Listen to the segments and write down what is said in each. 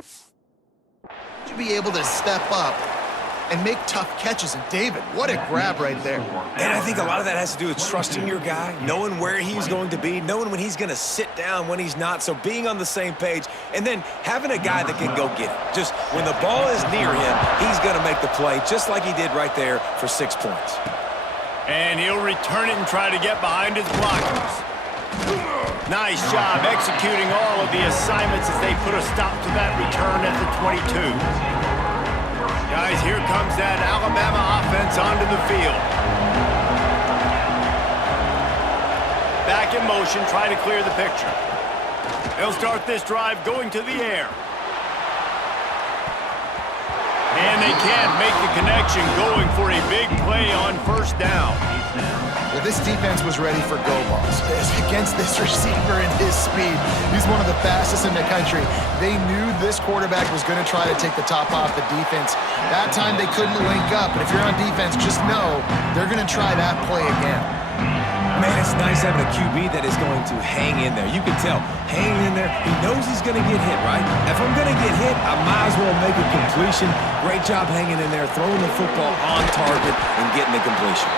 To be able to step up and make tough catches. And David, what a grab right there. And I think a lot of that has to do with trusting your guy, knowing where he's going to be, knowing when he's going to sit down, when he's not, so being on the same page, and then having a guy that can go get it. Just when the ball is near him, he's going to make the play, just like he did right there for 6 points. And he'll return it and try to get behind his blockers. Nice job executing all of the assignments as they put a stop to that return at the 22. Guys, here comes that Alabama offense onto the field. Back in motion, try to clear the picture. They'll start this drive going to the air. And they can't make the connection, going for a big play on first down. Well, this defense was ready for go balls. Against this receiver and his speed, he's one of the fastest in the country. They knew this quarterback was going to try to take the top off the defense. That time they couldn't link up, but if you're on defense, just know they're going to try that play again. Man, it's nice having a QB that is going to hang in there. You can tell, hanging in there, he knows he's going to get hit, right? If I'm going to get hit, I might as well make a completion. Great job hanging in there, throwing the football on target and getting the completion.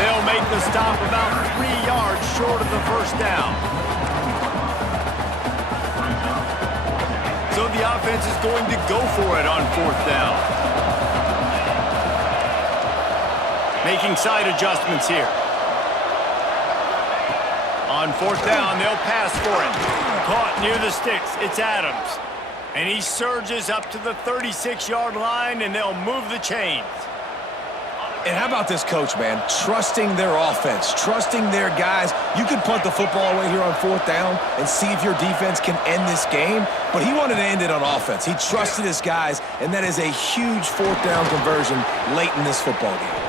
They'll make the stop about 3 yards short of the first down. So the offense is going to go for it on fourth down. Making side adjustments here. On fourth down, they'll pass for it. Caught near the sticks. It's Adams. And he surges up to the 36-yard line, and they'll move the chains. And how about this coach, man? Trusting their offense, trusting their guys. You could punt the football away here on fourth down and see if your defense can end this game, but he wanted to end it on offense. He trusted his guys, and that is a huge fourth down conversion late in this football game.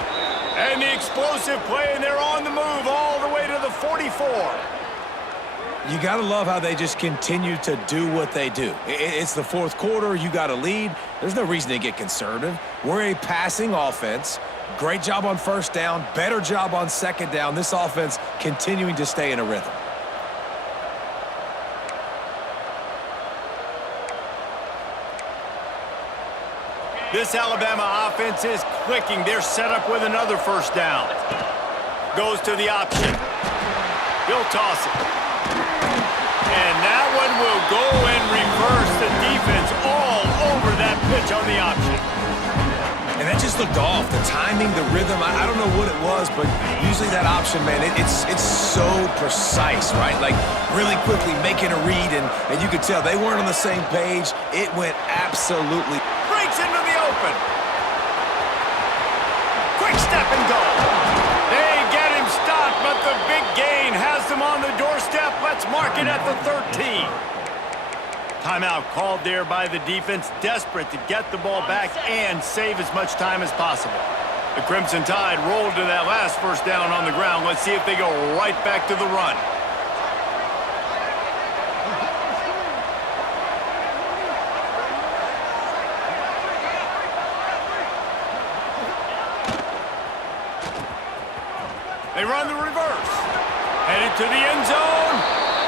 And the explosive play, and they're on the move all the way to the 44. You got to love how they just continue to do what they do. It's the fourth quarter. You got a lead. There's no reason to get conservative. We're a passing offense. Great job on first down. Better job on second down. This offense continuing to stay in a rhythm. This Alabama offense is clicking. They're set up with another first down. Goes to the option. He'll toss it. And that one will go and reverse the defense all over that pitch on the option. And that just looked off. The timing, the rhythm, I don't know what it was, but usually that option, man, it's so precise, right? Like really quickly making a read, and you could tell they weren't on the same page. It went absolutely. Breaks into the open. Quick step and go. They get him stopped, but the big gain has them on the doorstep. Let's mark it at the 13. Timeout called there by the defense, desperate to get the ball back and save as much time as possible. The Crimson Tide rolled to that last first down on the ground. Let's see if they go right back to the run. They run the reverse. Headed to the end zone.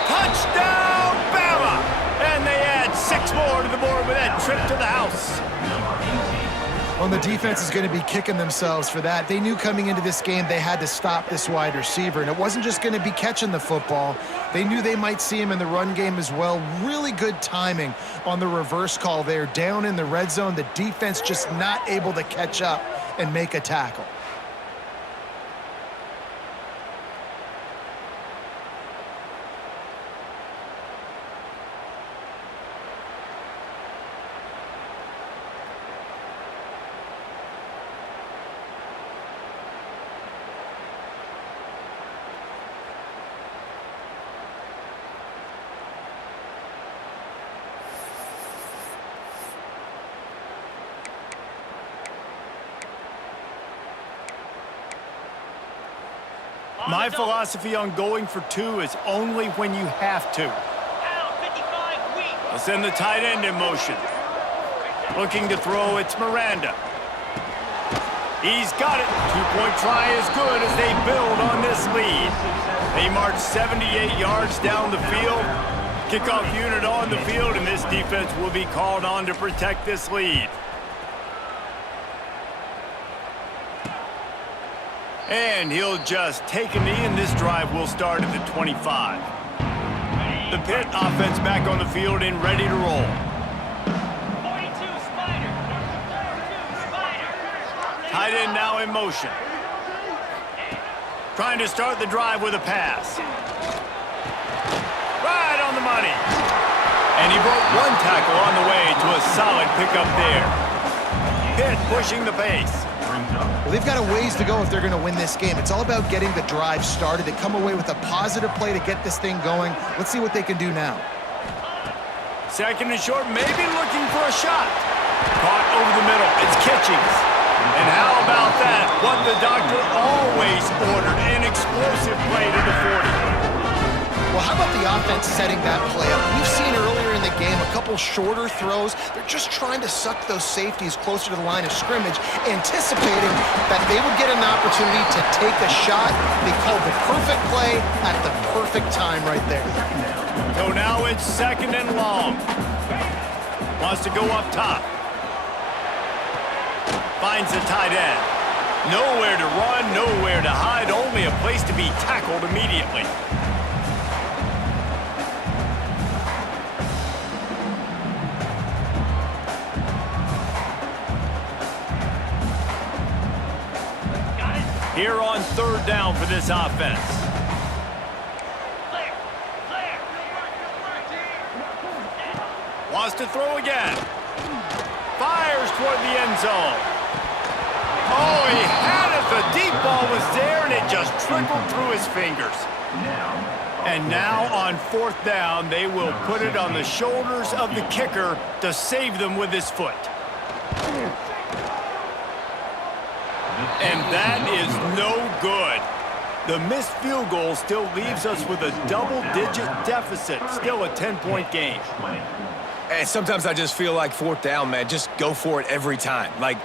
Touchdown, Bama! And they add 6 more to the board with that trip to the house. Well, the defense is going to be kicking themselves for that. They knew coming into this game they had to stop this wide receiver, and it wasn't just going to be catching the football. They knew they might see him in the run game as well. Really good timing on the reverse call there. Down in the red zone, the defense just not able to catch up and make a tackle. My philosophy on going for 2 is only when you have to. They'll send the tight end in motion. Looking to throw, it's Miranda. He's got it. 2-point try is good as they build on this lead. They march 78 yards down the field. Kickoff unit on the field, and this defense will be called on to protect this lead. And he'll just take a knee, and this drive will start at the 25. The Pitt offense back on the field and ready to roll. 42 Spider. Tight end now in motion. Trying to start the drive with a pass. Right on the money. And he broke one tackle on the way to a solid pickup there. Pitt pushing the pace. Well, they've got a ways to go if they're going to win this game. It's all about getting the drive started. They come away with a positive play to get this thing going. Let's see what they can do now. Second and short, maybe looking for a shot. Caught over the middle. It's Kitchings. And how about that? What the doctor always ordered, an explosive play to the 40. Well, how about the offense setting that play up? We've seen earlier in the game a couple shorter throws. They're just trying to suck those safeties closer to the line of scrimmage, anticipating that they would get an opportunity to take a shot. They called the perfect play at the perfect time right there. So now it's second and long. Wants to go up top. Finds the tight end. Nowhere to run, nowhere to hide, only a place to be tackled immediately. Here on third down for this offense. Wants to throw again. Fires toward the end zone. Oh, he had it. The deep ball was there, and it just trickled through his fingers. And now on fourth down, they will put it on the shoulders of the kicker to save them with his foot. And that is no good. The missed field goal still leaves us with a double-digit deficit. Still a 10-point game. And sometimes I just feel like fourth down, man, just go for it every time. Like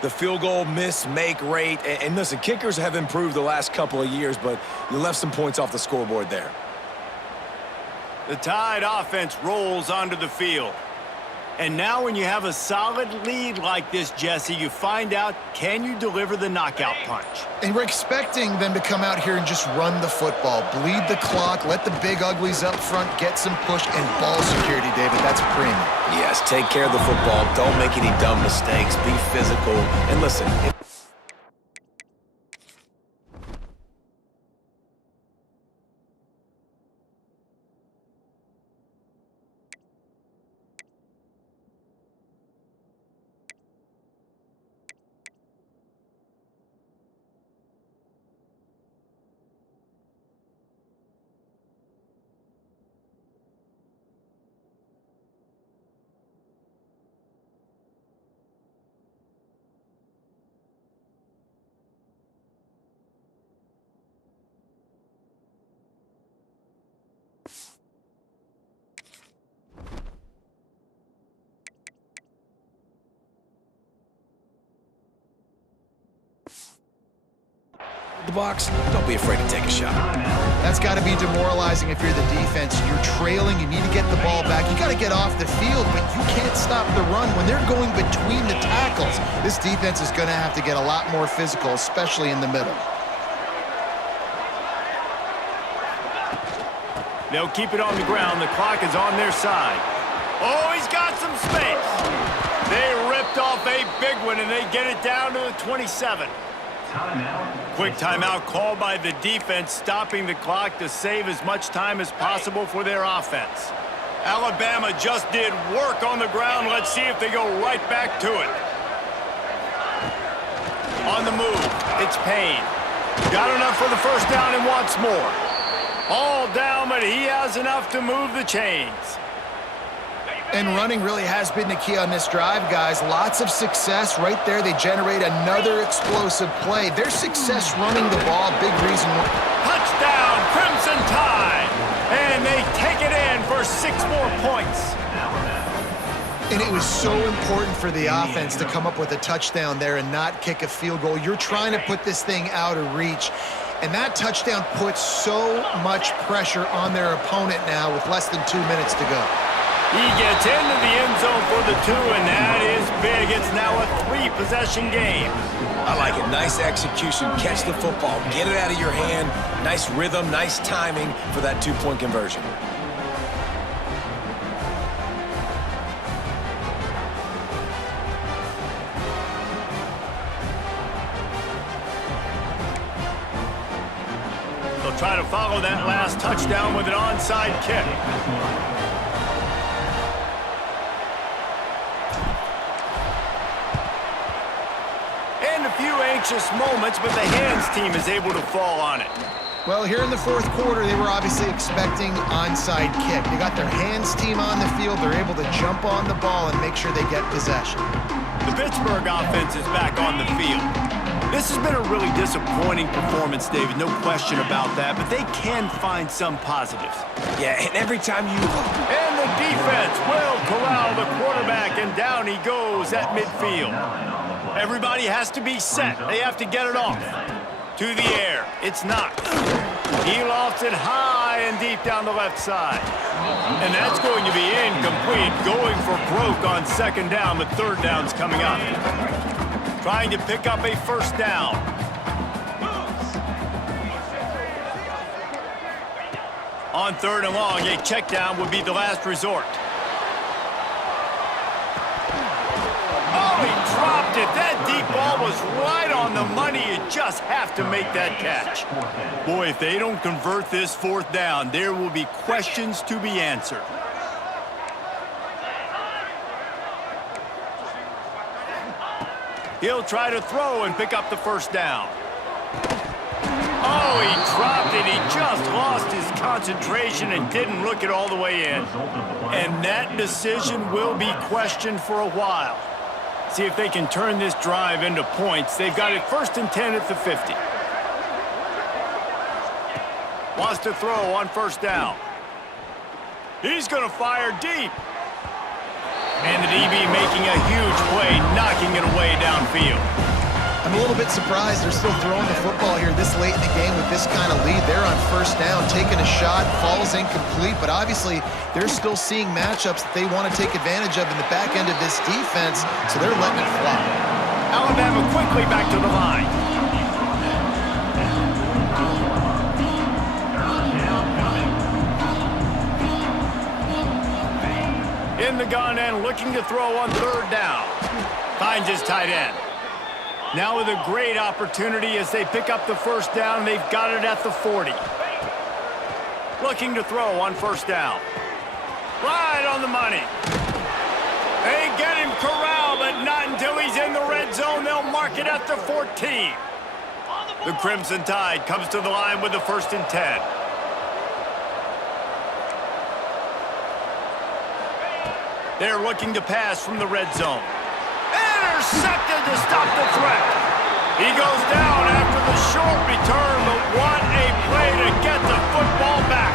the field goal miss-make rate. And listen, kickers have improved the last couple of years, but you left some points off the scoreboard there. The Tide offense rolls onto the field. And now when you have a solid lead like this, Jesse, you find out, can you deliver the knockout punch? And we're expecting them to come out here and just run the football, bleed the clock, let the big uglies up front get some push and ball security, David. That's premium. Yes, take care of the football. Don't make any dumb mistakes. Be physical. And listen, the box, don't be afraid to take a shot. That's got to be demoralizing if you're the defense. You're trailing, you need to get the ball back. You got to get off the field, but you can't stop the run. When they're going between the tackles, this defense is going to have to get a lot more physical, especially in the middle. They'll keep it on the ground. The clock is on their side. Oh, he's got some space. They ripped off a big one, and they get it down to the 27. Quick timeout called by the defense, stopping the clock to save as much time as possible for their offense. Alabama just did work on the ground. Let's see if they go right back to it. On the move, it's Payne. Got enough for the first down and wants more. All down, but he has enough to move the chains. And running really has been the key on this drive, guys. Lots of success right there. They generate another explosive play. Their success running the ball, big reason. Touchdown, Crimson Tide! And they take it in for 6 more points. And it was so important for the offense to come up with a touchdown there and not kick a field goal. You're trying to put this thing out of reach. And that touchdown puts so much pressure on their opponent now with less than 2 minutes to go. He gets into the end zone for the 2, and that is big. It's now a 3-possession game. I like it. Nice execution. Catch the football. Get it out of your hand. Nice rhythm, nice timing for that 2-point conversion. They'll try to follow that last touchdown with an onside kick. And a few anxious moments, but the hands team is able to fall on it. Well, here in the fourth quarter, they were obviously expecting onside kick. They got their hands team on the field. They're able to jump on the ball and make sure they get possession. The Pittsburgh offense is back on the field. This has been a really disappointing performance, David, no question about that, but they can find some positives. Yeah, and every time you... And the defense will corral the quarterback, and down he goes at midfield. Everybody has to be set. They have to get it off. To the air. It's knocked. He lofts it high and deep down the left side. And that's going to be incomplete. Going for broke on second down, but third down's coming up. Trying to pick up a first down. On third and long, a check down would be the last resort. Oh, he dropped it. That deep ball was right on the money. You just have to make that catch. Boy, if they don't convert this fourth down, there will be questions to be answered. He'll try to throw and pick up the first down. Oh, he dropped it. He just lost his concentration and didn't look it all the way in. And that decision will be questioned for a while. See if they can turn this drive into points. They've got it 1st and 10 at the 50. Wants to throw on first down. He's going to fire deep. And the DB making a huge play, knocking it away downfield. I'm a little bit surprised they're still throwing the football here this late in the game with this kind of lead. They're on first down, taking a shot, falls incomplete, but obviously they're still seeing matchups that they want to take advantage of in the back end of this defense, so they're letting it fly. Alabama quickly back to the line. In the gun and looking to throw on third down. Finds his tight end. Now with a great opportunity as they pick up the first down. They've got it at the 40. Looking to throw on first down. Right on the money. They get him corralled, but not until he's in the red zone. They'll mark it at the 14. The Crimson Tide comes to the line with the 1st and 10. They're looking to pass from the red zone. Intercepted to stop the threat. He goes down after the short return, but what a play to get the football back.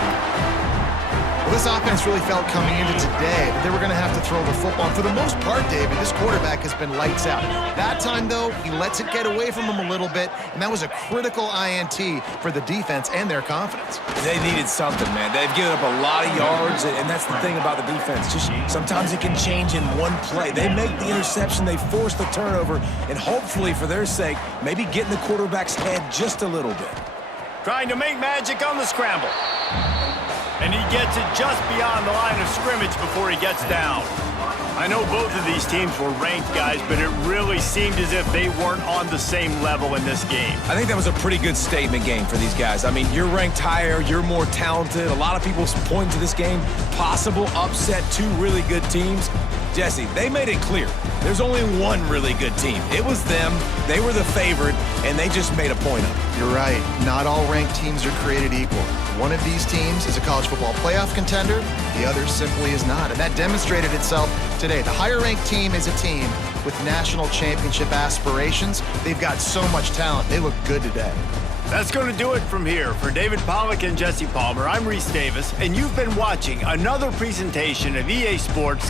Well, this offense really felt coming into today that they were going to have to throw the football. And for the most part, David, this quarterback has been lights out. That time, though, he lets it get away from him a little bit, and that was a critical INT for the defense and their confidence. They needed something, man. They've given up a lot of yards, and that's the thing about the defense. Just sometimes it can change in one play. They make the interception, they force the turnover, and hopefully, for their sake, maybe get in the quarterback's head just a little bit. Trying to make magic on the scramble. And he gets it just beyond the line of scrimmage before he gets down. I know both of these teams were ranked, guys, but it really seemed as if they weren't on the same level in this game. I think that was a pretty good statement game for these guys. I mean, you're ranked higher, you're more talented. A lot of people point to this game, possible upset, 2 really good teams. Jesse, they made it clear. There's only one really good team. It was them. They were the favorite, and they just made a point of it. You're right. Not all ranked teams are created equal. One of these teams is a college football playoff contender. The other simply is not. And that demonstrated itself today. The higher-ranked team is a team with national championship aspirations. They've got so much talent. They look good today. That's going to do it from here. For David Pollack and Jesse Palmer, I'm Reese Davis, and you've been watching another presentation of EA Sports